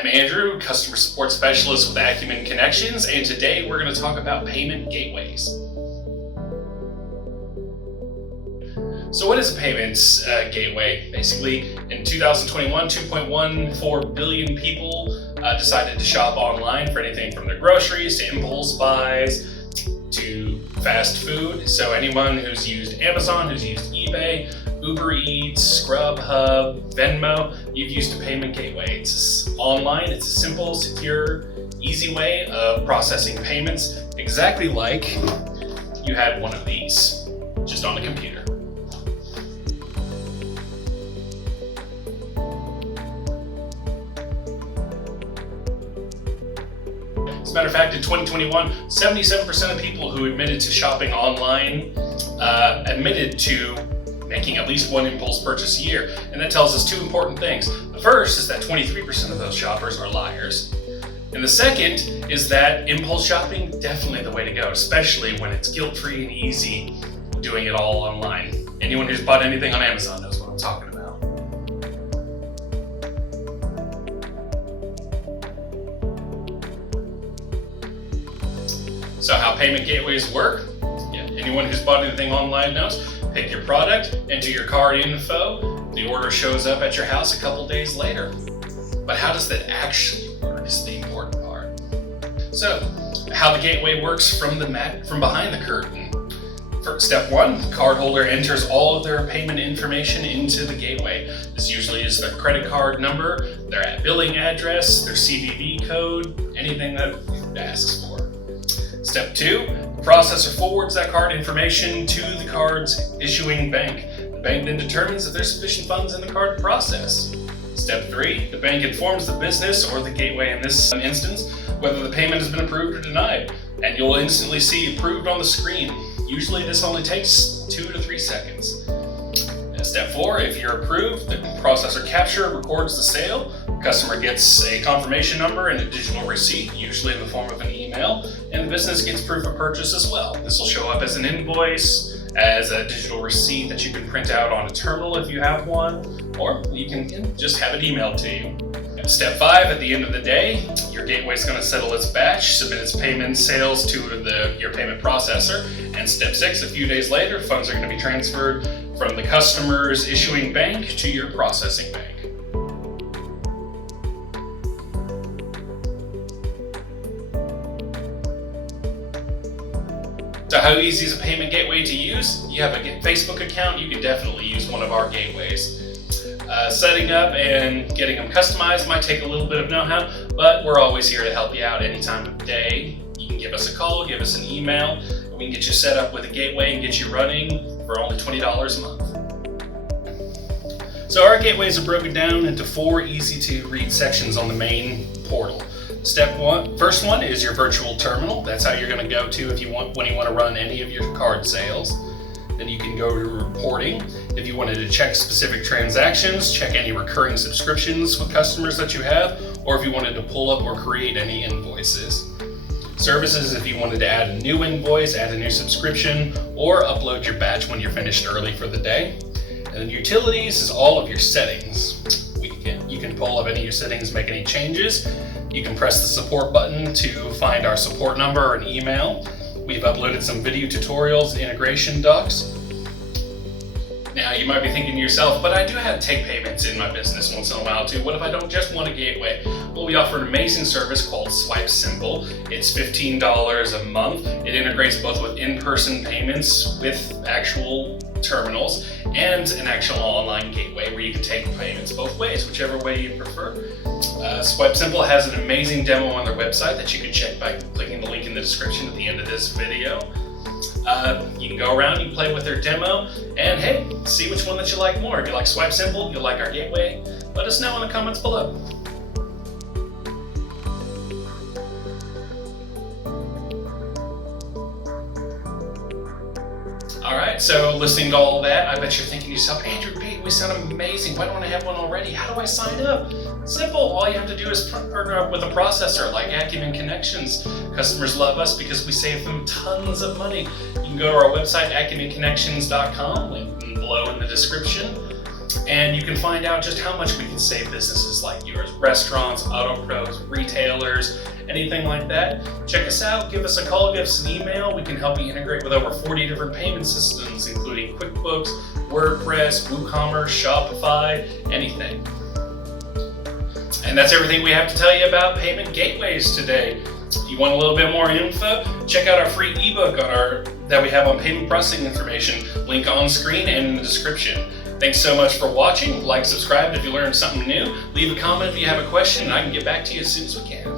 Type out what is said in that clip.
I'm Andrew, customer support specialist with Acumen Connections, and today we're going to talk about payment gateways. So what is a payments gateway? Basically, in 2021, 2.14 billion people decided to shop online for anything from their groceries to impulse buys to fast food. So anyone who's used Amazon, who's used eBay, Uber Eats, Grubhub, Venmo, you've used a payment gateway. It's online, it's a simple, secure, easy way of processing payments, exactly like you had one of these, just on a computer. As a matter of fact, in 2021, 77% of people who admitted to shopping online admitted to making at least one impulse purchase a year. And that tells us two important things. The first is that 23% of those shoppers are liars. And the second is that impulse shopping, definitely the way to go, especially when it's guilt-free and easy doing it all online. Anyone who's bought anything on Amazon knows what I'm talking about. So how payment gateways work? Yeah, anyone who's bought anything online knows. Pick your product, enter your card info, the order shows up at your house a couple days later. But how does that actually work is the important part. So, how the gateway works from behind the curtain. For step one, the cardholder enters all of their payment information into the gateway. This usually is their credit card number, their billing address, their CVV code, anything that it asks for. Step two, the processor forwards that card information to the card's issuing bank. The bank then determines if there's sufficient funds in the card to process. Step three, the bank informs the business, or the gateway in this instance, whether the payment has been approved or denied. And you'll instantly see approved on the screen. Usually this only takes 2 to 3 seconds. And step four, if you're approved, the processor capture records the sale. The customer gets a confirmation number and a digital receipt, usually in the form of an email, and the business gets proof of purchase as well. This will show up as an invoice, as a digital receipt that you can print out on a terminal if you have one, or you can just have it emailed to you. Step five, at the end of the day, your gateway is going to settle its batch, submit its payment sales to your payment processor, and step six, a few days later, funds are going to be transferred from the customer's issuing bank to your processing bank. So how easy is a payment gateway to use? You have a Facebook account, you can definitely use one of our gateways. Setting up and getting them customized might take a little bit of know-how, but we're always here to help you out any time of day. You can give us a call, give us an email, and we can get you set up with a gateway and get you running for only $20 a month. So our gateways are broken down into 4 easy-to-read sections on the main portal. First one is your virtual terminal. That's how you're going to go to when you want to run any of your card sales. Then you can go to reporting. If you wanted to check specific transactions, check any recurring subscriptions with customers that you have, or if you wanted to pull up or create any invoices. Services, if you wanted to add a new invoice, add a new subscription, or upload your batch when you're finished early for the day. And then utilities is all of your settings. You can pull up any of your settings, make any changes. You can press the support button to find our support number and email. We've uploaded some video tutorials and integration docs. Now you might be thinking to yourself, but I do have take payments in my business once in a while too. What if I don't just want a gateway? Well, we offer an amazing service called Swipe Simple. It's $15 a month. It integrates both with in-person payments with actual terminals and an actual online gateway where you can take payments both ways, whichever way you prefer. Swipe Simple has an amazing demo on their website that you can check by clicking the link in the description at the end of this video. You can go around, you can play with their demo, and hey, see which one that you like more. If you like Swipe Simple, you like our gateway, let us know in the comments below. Alright, so listening to all that, I bet you're thinking to yourself, Andrew, gateways sound amazing. Why don't I have one already? How do I sign up? Simple. All you have to do is partner up with a processor like Acumen Connections. Customers love us because we save them tons of money. You can go to our website, acumenconnections.com, link below in the description. And you can find out just how much we can save businesses like yours, restaurants, auto pros, retailers, anything like that. Check us out, give us a call, give us an email. We can help you integrate with over 40 different payment systems, including QuickBooks, WordPress, WooCommerce, Shopify, anything. And that's everything we have to tell you about payment gateways today. You want a little bit more info? Check out our free ebook that we have on payment processing information, link on screen and in the description. Thanks so much for watching. Like, subscribe if you learned something new. Leave a comment if you have a question, and I can get back to you as soon as we can.